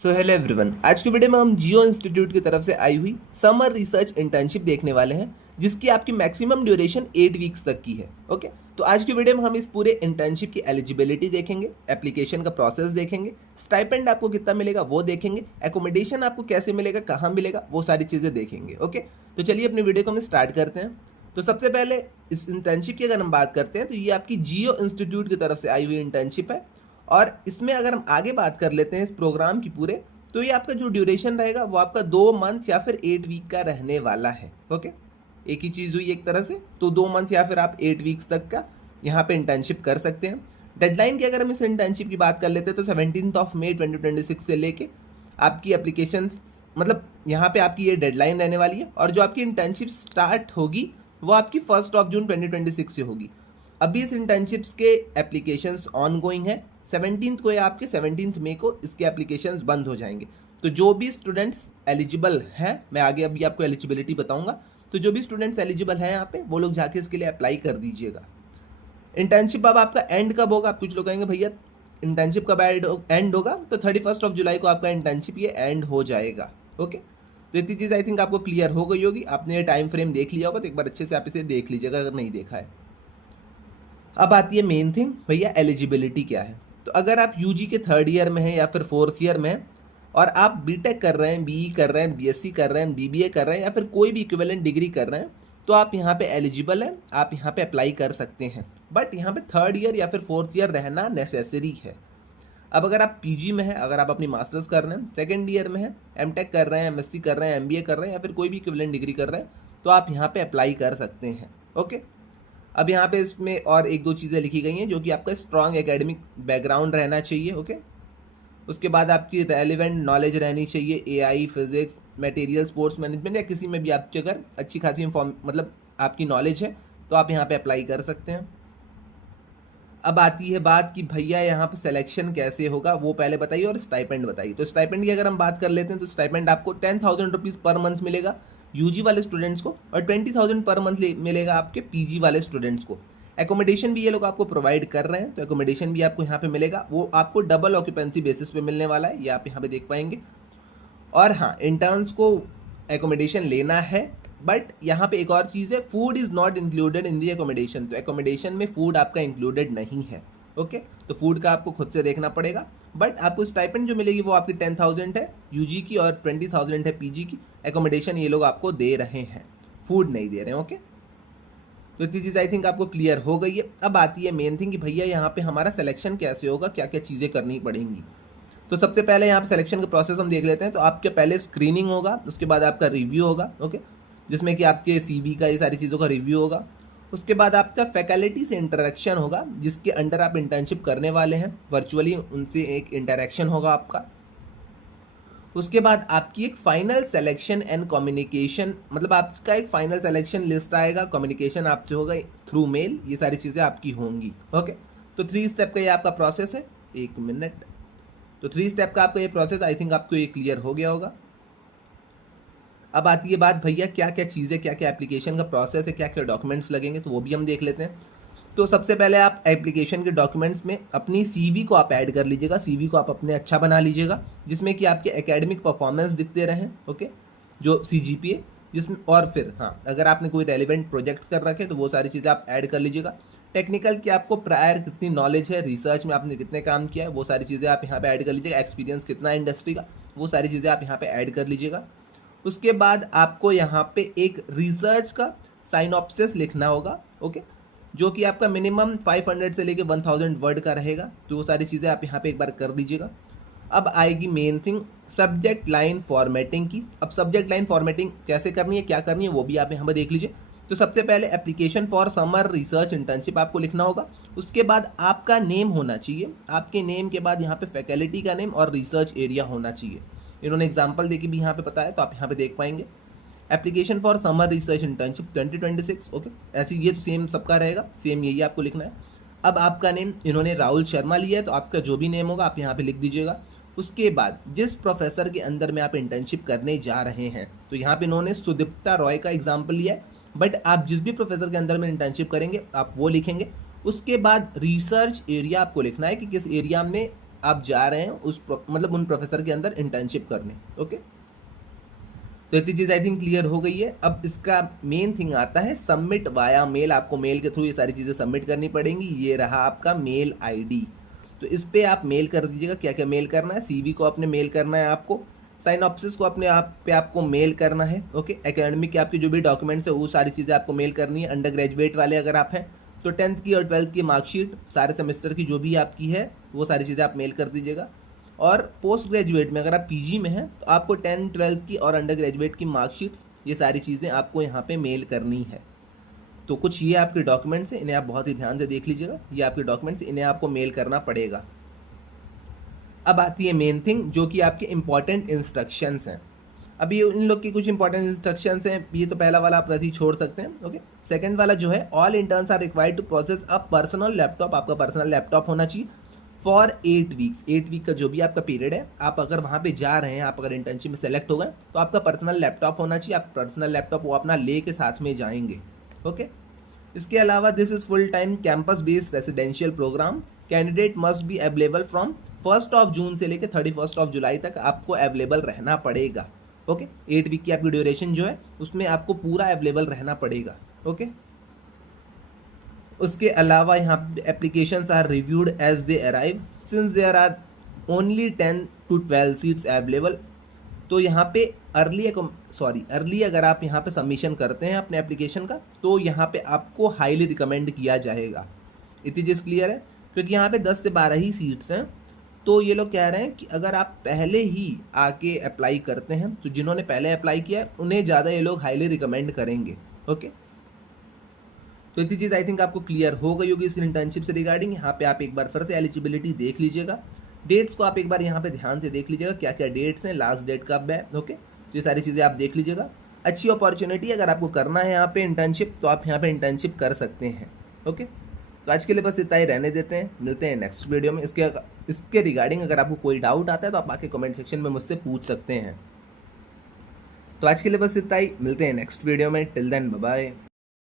So hello everyone, आज की video में हम जियो इंस्टीट्यूट की तरफ से आई हुई समर रिसर्च इंटर्नशिप देखने वाले हैं, जिसकी आपकी मैक्सिमम ड्यूरेशन 8 वीक्स तक की है। ओके, तो आज की वीडियो में हम इस पूरे इंटर्नशिप की एलिजिबिलिटी देखेंगे, एप्लीकेशन का प्रोसेस देखेंगे, स्टाइपेंड आपको कितना मिलेगा वो देखेंगे, एकोमोडेशन आपको कैसे मिलेगा, कहाँ मिलेगा, वो सारी चीज़ें देखेंगे। ओके, तो चलिए अपनी वीडियो को हम स्टार्ट करते हैं। तो सबसे पहले इस इंटर्नशिप की अगर हम बात करते हैं तो ये आपकी जियो इंस्टीट्यूट की तरफ से आई हुई इंटर्नशिप है। और इसमें अगर हम आगे बात कर लेते हैं इस प्रोग्राम की पूरे, तो ये आपका जो ड्यूरेशन रहेगा वो आपका 2 मंथ या फिर 8 वीक का रहने वाला है। ओके, एक ही चीज़ हुई एक तरह से, तो 2 मंथ या फिर आप 8 वीक्स तक का यहाँ पे इंटर्नशिप कर सकते हैं। डेडलाइन की अगर हम इस इंटर्नशिप की बात कर लेते हैं तो 17 मई 2026 से लेके आपकी एप्लीकेशन, मतलब यहाँ पे आपकी ये डेडलाइन रहने वाली है। और जो आपकी इंटर्नशिप स्टार्ट होगी वो आपकी 1 जून 2026 से होगी। अभी इस इंटर्नशिप्स के एप्लीकेशंस ऑन गोइंग है। 17 को या आपके 17 मई को इसके एप्लीकेशंस बंद हो जाएंगे। तो जो भी स्टूडेंट्स एलिजिबल हैं, मैं आगे अभी आपको एलिजिबिलिटी बताऊंगा, तो जो भी स्टूडेंट्स एलिजिबल हैं यहाँ पे वो लोग जाके इसके लिए अप्लाई कर दीजिएगा। इंटर्नशिप अब आपका एंड कब होगा? आप कुछ लोग कहेंगे भैया इंटर्नशिप कब एंड होगा, तो 31 जुलाई को आपका इंटर्नशिप ये एंड हो जाएगा। ओके, तो इतनी चीज़ आई थिंक आपको क्लियर हो गई होगी। आपने ये टाइम फ्रेम देख लिया होगा, तो एक बार अच्छे से आप इसे देख लीजिएगा अगर नहीं देखा है। अब आती है मेन थिंग, भैया एलिजिबिलिटी क्या है। तो अगर आप यूजी के 3rd ईयर में हैं या फिर 4th ईयर में हैं और आप बीटेक कर रहे हैं, बीई कर रहे हैं, बीएससी कर रहे हैं, बीबीए कर रहे हैं या फिर कोई भी इक्विवेलेंट डिग्री कर रहे हैं, तो आप यहाँ पे एलिजिबल हैं, आप यहाँ पे अप्लाई कर सकते हैं। बट यहाँ पे 3rd ईयर या फिर 4th ईयर रहना नेसेसरी है। अब अगर आप पीजी में हैं, अगर आप अपनी मास्टर्स कर रहे हैं, 2nd ईयर में हैं, एमटेक कर रहे हैं, एमएससी कर रहे हैं, एमबीए कर रहे हैं या फिर कोई भी इक्विवेलेंट डिग्री कर रहे हैं, तो आप यहाँ पे अप्लाई कर सकते हैं। ओके, अब यहाँ पे इसमें और एक दो चीज़ें लिखी गई हैं, जो कि आपका स्ट्रॉन्ग एकेडमिक बैकग्राउंड रहना चाहिए। ओके, उसके बाद आपकी रेलिवेंट नॉलेज रहनी चाहिए AI, physics, material, sports management या किसी में भी आपकी अगर अच्छी खासी मतलब आपकी नॉलेज है तो आप यहाँ पे अप्लाई कर सकते हैं। अब आती है बात कि भैया यहाँ पे सिलेक्शन कैसे होगा, वो पहले बताइए और स्टाइपेंड बताइए। तो स्टाइपेंड की अगर हम बात कर लेते हैं तो स्टाइपेंड आपको 10,000 रुपीज़ पर मंथ मिलेगा यूजी वाले स्टूडेंट्स को, और 20,000 पर मंथ मिलेगा आपके पीजी वाले स्टूडेंट्स को। एकोमोडेशन भी ये लोग आपको प्रोवाइड कर रहे हैं, तो एकोमोडेशन भी आपको यहाँ पे मिलेगा, वो आपको डबल ऑक्यूपेंसी बेसिस पे मिलने वाला है, ये आप यहाँ पे देख पाएंगे। और हाँ, इंटर्न्स को एकोमोडेशन लेना है, बट यहाँ पे एक और चीज़ है, food is not included in the accommodation. तो एकोमोडेशन में फूड आपका इंक्लूडेड नहीं है। ओके, तो फूड का आपको खुद से देखना पड़ेगा। बट आपको स्टाइपेंड जो मिलेगी वो आपकी 10,000 है यूजी की और 20,000 है पीजी की। एकोमोडेशन ये लोग आपको दे रहे हैं, फूड नहीं दे रहे हैं। ओके, तो इतनी चीज़ आई थिंक आपको क्लियर हो गई है। अब आती है मेन थिंग कि भैया यहाँ पे हमारा सिलेक्शन कैसे होगा, क्या क्या चीज़ें करनी पड़ेंगी। तो सबसे पहले यहाँ पे सिलेक्शन का प्रोसेस हम देख लेते हैं। तो आपके पहले स्क्रीनिंग होगा, उसके बाद आपका रिव्यू होगा। ओके, जिसमें कि आपके सीवी का, ये सारी चीज़ों का रिव्यू होगा। उसके बाद आपका फैकल्टी से इंटरेक्शन होगा, जिसके अंडर आप इंटर्नशिप करने वाले हैं, वर्चुअली उनसे एक इंटरेक्शन होगा आपका। उसके बाद आपकी एक फाइनल सिलेक्शन एंड कम्युनिकेशन, मतलब आपका एक फाइनल सिलेक्शन लिस्ट आएगा, कम्युनिकेशन आपसे होगा थ्रू मेल, ये सारी चीज़ें आपकी होंगी। ओके, तो 3 स्टेप का ये आपका प्रोसेस है। 1 मिनट, तो 3 स्टेप का आपका ये प्रोसेस, आई थिंक आपको ये क्लियर हो गया होगा। अब आती है बात, भैया क्या क्या चीज़ें, क्या क्या एप्लीकेशन का प्रोसेस है, क्या क्या डॉक्यूमेंट्स लगेंगे, तो वो भी हम देख लेते हैं। तो सबसे पहले आप एप्लीकेशन के डॉक्यूमेंट्स में अपनी सीवी को आप ऐड कर लीजिएगा। सीवी को आप अपने अच्छा बना लीजिएगा, जिसमें कि आपके एकेडमिक परफॉर्मेंस दिखते रहें। ओके, जो सीजीपीए, जिसमें, और फिर हाँ, अगर आपने कोई रेलिवेंट प्रोजेक्ट्स कर रखे तो वो सारी चीज़ें आप ऐड कर लीजिएगा। टेक्निकल की आपको प्रायर कितनी नॉलेज है, रिसर्च में आपने कितने काम किया है, वो सारी चीज़ें आप यहाँ पे ऐड कर लीजिएगा। एक्सपीरियंस कितना है इंडस्ट्री का, वो सारी चीज़ें आप यहाँ पे ऐड कर लीजिएगा। उसके बाद आपको यहाँ पे एक रिसर्च का साइनॉप्सिस लिखना होगा। ओके, जो कि आपका मिनिमम 500 से लेके 1000 वर्ड का रहेगा। तो वो सारी चीज़ें आप यहाँ पे एक बार कर दीजिएगा। अब आएगी main thing, subject line formatting की। अब सब्जेक्ट लाइन फॉर्मेटिंग कैसे करनी है, क्या करनी है, वो भी आप यहाँ पर देख लीजिए। तो सबसे पहले application for summer research internship आपको लिखना होगा। उसके बाद आपका नेम होना चाहिए, आपके नेम के बाद यहाँ पे फैकल्टी का नेम और रिसर्च एरिया होना चाहिए। इन्होंने एग्जाम्पल देके भी यहाँ पे बताया, तो आप यहाँ पे देख पाएंगे। Application for summer research internship 2026। Okay, ऐसे ये तो सेम सबका रहेगा, सेम यही आपको लिखना है। अब आपका नेम इन्होंने राहुल शर्मा लिया है, तो आपका जो भी नेम होगा आप यहाँ पे लिख दीजिएगा। उसके बाद जिस प्रोफेसर के अंदर में आप इंटर्नशिप करने जा रहे हैं, तो यहाँ पे इन्होंने सुदीप्ता रॉय का एग्जाम्पल लिया है, बट आप जिस भी प्रोफेसर के अंदर में इंटर्नशिप करेंगे आप वो लिखेंगे। उसके बाद रिसर्च एरिया आपको लिखना है कि किस एरिया में आप जा रहे हैं मतलब उन प्रोफेसर के अंदर इंटर्नशिप करने। ओके, तो इतनी चीज़ आई थिंक क्लियर हो गई है। अब इसका मेन थिंग आता है सबमिट वाया मेल। आपको मेल के थ्रू ये सारी चीज़ें सबमिट करनी पड़ेंगी। ये रहा आपका मेल आईडी, तो इस पर आप मेल कर दीजिएगा। क्या क्या मेल करना है, सीवी को अपने मेल करना है, आपको साइनॉप्सिस को अपने आप पे आपको मेल करना है। ओके, एकेडमिक के आपके जो भी डॉक्यूमेंट्स है वो सारी चीज़ें आपको मेल करनी है। अंडर ग्रेजुएट वाले अगर आप हैं तो 10th की और 12th की मार्कशीट, सारे सेमेस्टर की जो भी आपकी है वो सारी चीज़ें आप मेल कर दीजिएगा। और पोस्ट ग्रेजुएट में अगर आप पीजी में हैं तो आपको 10th 12th की और अंडर ग्रेजुएट की मार्कशीट्स, ये सारी चीज़ें आपको यहाँ पे मेल करनी है। तो कुछ ये आपके डॉक्यूमेंट्स हैं, इन्हें आप बहुत ही ध्यान से देख लीजिएगा। ये आपके डॉक्यूमेंट्स, इन्हें आपको मेल करना पड़ेगा। अब आती है मेन थिंग जो कि आपके इंपॉर्टेंट इंस्ट्रक्शंस हैं। अब ये इन लोग की कुछ इंपॉर्टेंट इंस्ट्रक्शंस हैं। ये तो पहला वाला आप वैसे ही छोड़ सकते हैं। ओके, सेकंड वाला जो है, all interns are required to process a personal laptop. आपका पर्सनल लैपटॉप होना चाहिए फॉर 8 वीक्स। 8 वीक का जो भी आपका पीरियड है, आप अगर वहाँ पे जा रहे हैं, आप अगर इंटर्नशिप में सेलेक्ट हो गए तो आपका पर्सनल लैपटॉप होना चाहिए। आप पर्सनल लैपटॉप वो अपना ले के साथ में जाएंगे। ओके, इसके अलावा this is full time campus based residential program. Candidate must be available from 1 June से लेकर 31 जुलाई तक आपको अवेलेबल रहना पड़ेगा। ओके, 8 वीक की आपकी ड्यूरेशन जो है उसमें आपको पूरा अवेलेबल रहना पड़ेगा। ओके, उसके अलावा यहाँ पे applications are reviewed as they arrive since there are only 10 to 12 seats available. तो यहाँ पे अर्ली अगर आप यहाँ पे सबमिशन करते हैं अपने एप्लीकेशन का तो यहाँ पे आपको हाईली रिकमेंड किया जाएगा। इतनी चीज़ क्लियर है, क्योंकि यहाँ पे 10 से 12 ही सीट्स हैं। तो ये लोग कह रहे हैं कि अगर आप पहले ही आके अप्लाई करते हैं तो जिन्होंने पहले अप्लाई किया है उन्हें ज़्यादा ये लोग हाईली रिकमेंड करेंगे। ओके, तो इतनी चीज़ आई थिंक आपको क्लियर हो गई होगी इस इंटर्नशिप से रिगार्डिंग। यहाँ पे आप एक बार फिर से एलिजिबिलिटी देख लीजिएगा। डेट्स को आप एक बार यहाँ पे ध्यान से देख लीजिएगा, क्या क्या डेट्स हैं, लास्ट डेट कब है। ओके, तो ये सारी चीज़ें आप देख लीजिएगा। अच्छी अपॉर्चुनिटी, अगर आपको करना है यहाँ पे इंटर्नशिप तो आप यहाँ पे इंटर्नशिप कर सकते हैं। ओके, तो आज के लिए बस इतना ही रहने देते हैं। मिलते हैं नेक्स्ट वीडियो में। इसके रिगार्डिंग अगर आपको कोई डाउट आता है तो आप आके कमेंट सेक्शन में मुझसे पूछ सकते हैं। तो आज के लिए बस इतना ही, मिलते हैं नेक्स्ट वीडियो में। Till then bye bye.